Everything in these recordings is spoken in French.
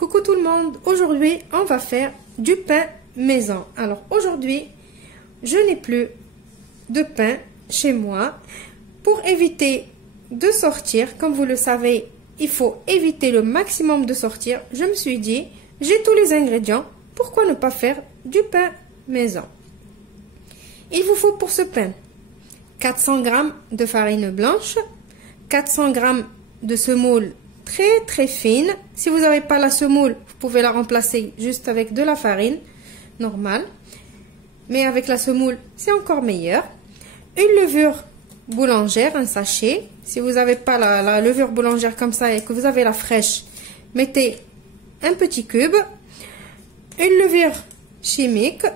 Coucou tout le monde, aujourd'hui on va faire du pain maison. Alors aujourd'hui je n'ai plus de pain chez moi. Pour éviter de sortir, comme vous le savez, il faut éviter le maximum de sortir. Je me suis dit, j'ai tous les ingrédients, pourquoi ne pas faire du pain maison? Il vous faut pour ce pain 400 g de farine blanche, 400 g de semoule très fine. Si vous n'avez pas la semoule, vous pouvez la remplacer juste avec de la farine normale, mais avec la semoule c'est encore meilleur. Une levure boulangère, un sachet. Si vous n'avez pas la levure boulangère comme ça et que vous avez la fraîche, mettez un petit cube. Une levure chimique,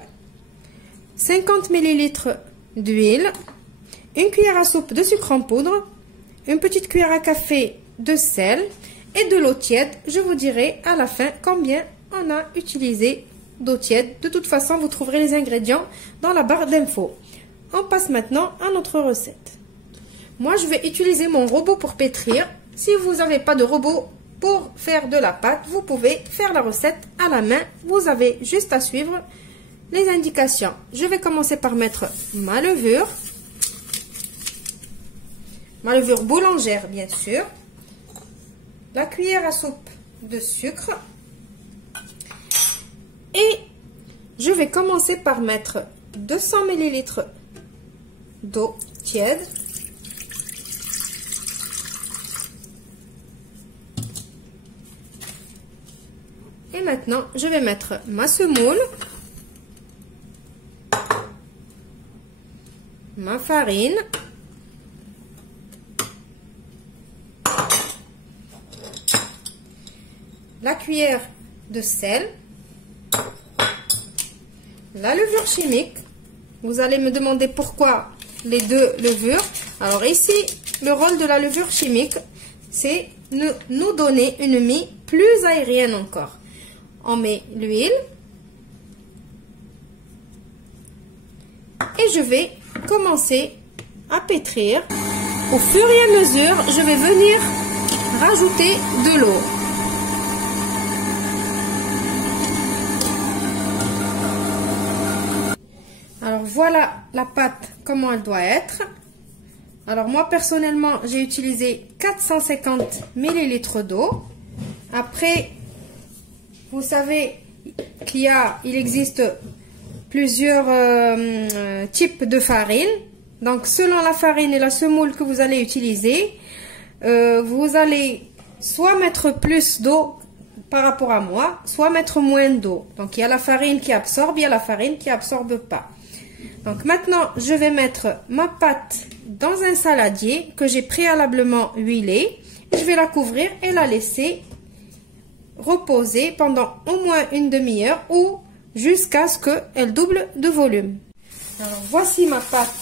50 ml d'huile, une cuillère à soupe de sucre en poudre, une petite cuillère à café de sel et de l'eau tiède. Je vous dirai à la fin combien on a utilisé d'eau tiède. De toute façon, vous trouverez les ingrédients dans la barre d'infos. On passe maintenant à notre recette. Moi, je vais utiliser mon robot pour pétrir. Si vous n'avez pas de robot pour faire de la pâte, vous pouvez faire la recette à la main. Vous avez juste à suivre les indications. Je vais commencer par mettre ma levure boulangère bien sûr, la cuillère à soupe de sucre, et je vais commencer par mettre 200 ml d'eau tiède. Et maintenant, je vais mettre ma semoule, ma farine, la cuillère de sel, la levure chimique. Vous allez me demander pourquoi les deux levures. Alors ici, le rôle de la levure chimique, c'est nous donner une mie plus aérienne encore. On met l'huile et je vais commencer à pétrir. Au fur et à mesure, je vais venir rajouter de l'eau. Alors voilà la pâte comment elle doit être. Alors moi personnellement j'ai utilisé 450 ml d'eau. Après vous savez qu'il existe plusieurs types de farine. Donc selon la farine et la semoule que vous allez utiliser, vous allez soit mettre plus d'eau par rapport à moi, soit mettre moins d'eau. Donc il y a la farine qui absorbe, il y a la farine qui absorbe pas. Donc maintenant je vais mettre ma pâte dans un saladier que j'ai préalablement huilé. Je vais la couvrir et la laisser reposer pendant au moins une demi-heure ou jusqu'à ce qu'elle double de volume. Alors voici ma pâte,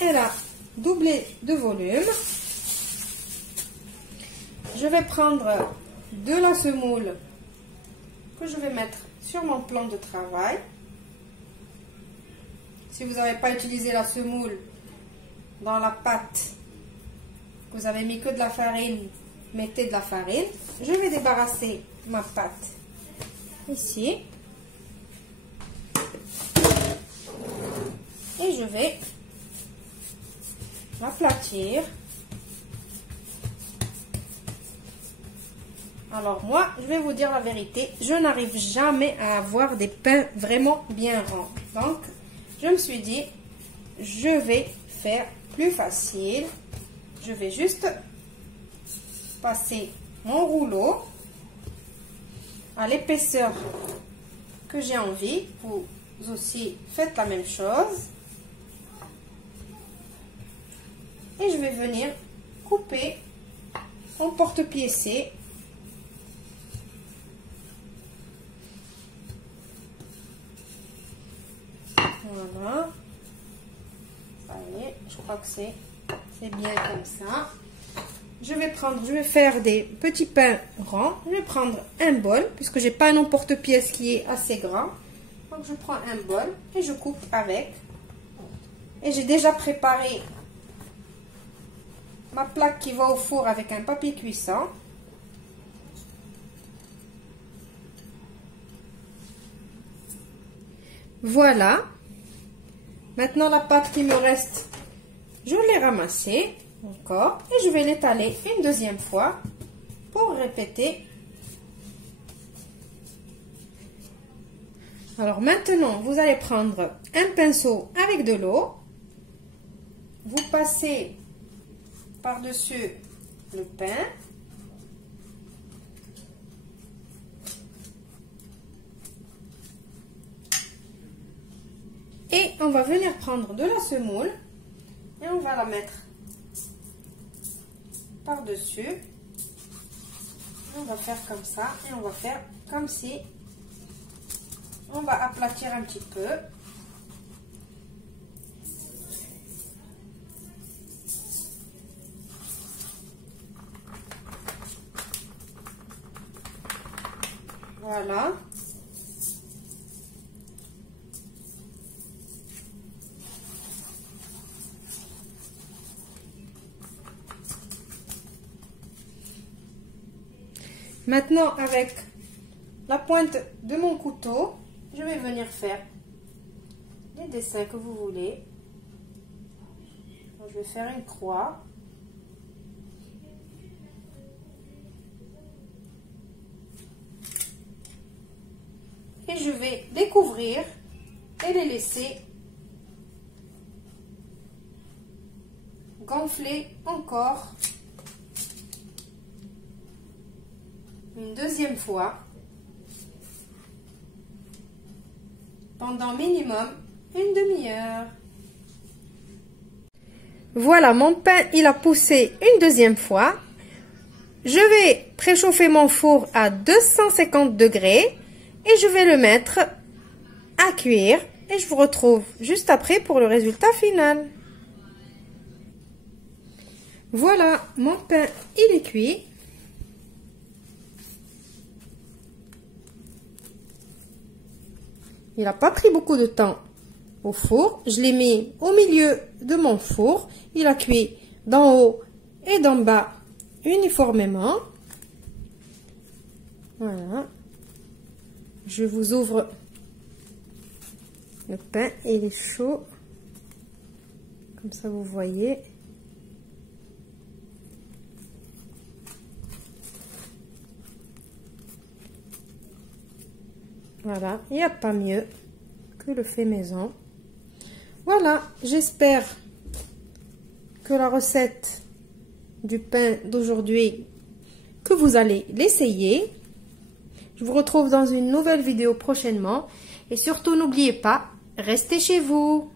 elle a doublé de volume. Je vais prendre de la semoule que je vais mettre sur mon plan de travail. Si vous n'avez pas utilisé la semoule dans la pâte, vous avez mis que de la farine, mettez de la farine. Je vais débarrasser ma pâte ici. Et je vais l'aplatir. Alors moi, je vais vous dire la vérité, je n'arrive jamais à avoir des pains vraiment bien ronds. Donc, je me suis dit, je vais faire plus facile. Je vais juste passer mon rouleau à l'épaisseur que j'ai envie. Vous aussi faites la même chose. Et je vais venir couper en porte-piécé. Voilà. Ça y est, je crois que c'est bien comme ça. Je vais faire des petits pains ronds. Je vais prendre un bol, puisque j'ai pas un emporte-pièce qui est assez grand. Donc je prends un bol et je coupe avec. Et j'ai déjà préparé ma plaque qui va au four avec un papier cuisson. Voilà. Maintenant, la pâte qui me reste, je l'ai ramassée encore et je vais l'étaler une deuxième fois pour répéter. Alors maintenant, vous allez prendre un pinceau avec de l'eau. Vous passez par-dessus le pain. Et on va venir prendre de la semoule et on va la mettre par-dessus. On va faire comme ça et on va faire comme si on va aplatir un petit peu. Voilà. Maintenant, avec la pointe de mon couteau, je vais venir faire les dessins que vous voulez. Je vais faire une croix. Et je vais découvrir et les laisser gonfler encore une deuxième fois pendant minimum une demi-heure. Voilà, mon pain, il a poussé une deuxième fois. Je vais préchauffer mon four à 250 degrés et je vais le mettre à cuire et je vous retrouve juste après pour le résultat final. Voilà, mon pain, il est cuit. Il n'a pas pris beaucoup de temps au four. Je l'ai mis au milieu de mon four. Il a cuit d'en haut et d'en bas uniformément. Voilà. Je vous ouvre le pain et il est chaud. Comme ça, vous voyez. Voilà, il n'y a pas mieux que le fait maison. Voilà, j'espère que la recette du pain d'aujourd'hui, que vous allez l'essayer. Je vous retrouve dans une nouvelle vidéo prochainement. Et surtout, n'oubliez pas, restez chez vous.